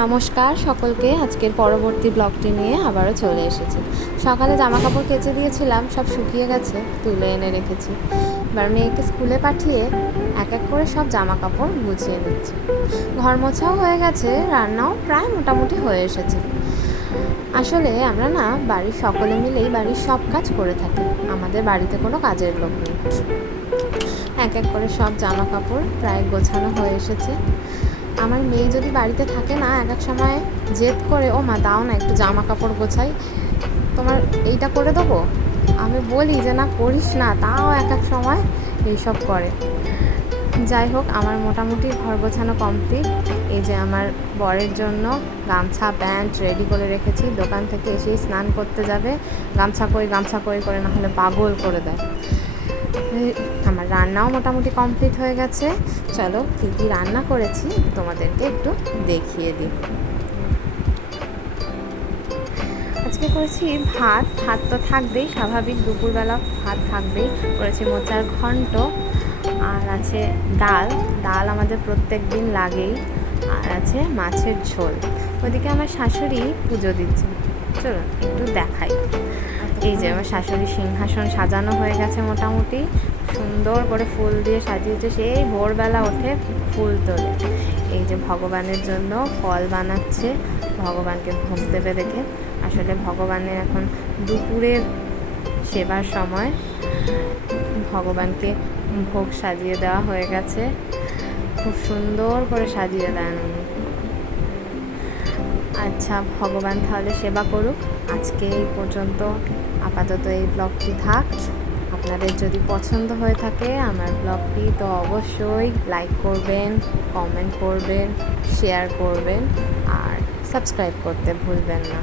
নমস্কার সকলকে। আজকের পরবর্তী ব্লগটি নিয়ে আবারও চলে এসেছি। সকালে জামা কাপড় কেচে দিয়েছিলাম, সব শুকিয়ে গেছে, তুলে এনে রেখেছি। এবার মেয়েকে স্কুলে পাঠিয়ে এক এক করে সব জামা কাপড় গুছিয়ে নিচ্ছি। ঘর মোছাও হয়ে গেছে, রান্নাও প্রায় মোটামুটি হয়ে এসেছে। আসলে আমরা না বাড়ির সকলে মিলেই বাড়ির সব কাজ করে থাকি, আমাদের বাড়িতে কোনো কাজের লোক নেই। এক এক করে সব জামা কাপড় প্রায় গোছানো হয়ে এসেছে। আমার মেয়ে যদি বাড়িতে থাকে না, এক এক সময় জেদ করে, ও মা দাও না একটু জামা কাপড় গোছাই, তোমার এইটা করে দেবো। আমি বলি যে না করিস না, তাও এক এক সময় এইসব করে। যাই হোক, আমার মোটামুটি ঘর গোছানো কমপ্লিট। এই যে আমার বরের জন্য গামছা প্যান্ট রেডি করে রেখেছি, দোকান থেকে এসেই স্নান করতে যাবে, গামছা কই করে না হলে পাগল করে দেয়। আমার রান্নাও মোটামুটি কমপ্লিট হয়ে গেছে। চলো কী কী রান্না করেছি তোমাদেরকে একটু দেখিয়ে দিই। আজকে করেছি ভাত তো থাকবেই, স্বাভাবিক দুপুরবেলা ভাত থাকবেই। করেছি মোচার ঘন্ট, আর আছে ডাল আমাদের প্রত্যেক দিন লাগেই, আর আছে মাছের ঝোল। ওদিকে আমার শাশুড়ি পুজো দিচ্ছে, চলো একটু দেখাই। এই যে আমার শাশুড়ি সিংহাসন সাজানো হয়ে গেছে, মোটামুটি সুন্দর করে ফুল দিয়ে সাজিয়েছে, সেই ভোরবেলা ওঠে ফুল তোলে। এই যে ভগবানের জন্য ফল বানাচ্ছে, ভগবানকে ভোগ দেবে দেখে। আসলে ভগবানের এখন দুপুরের সেবার সময়, ভগবানকে ভোগ সাজিয়ে দেওয়া হয়ে গেছে, খুব সুন্দর করে সাজিয়ে দেন উনি। আচ্ছা, ভগবান তাহলে সেবা করুক। আজকে এই পর্যন্ত আপাতত এই ব্লগটি থাক। আপনাদের যদি পছন্দ হয়ে থাকে আমার ব্লগটি, তো অবশ্যই লাইক করবেন, কমেন্ট করবেন, শেয়ার করবেন, আর সাবস্ক্রাইব করতে ভুলবেন না।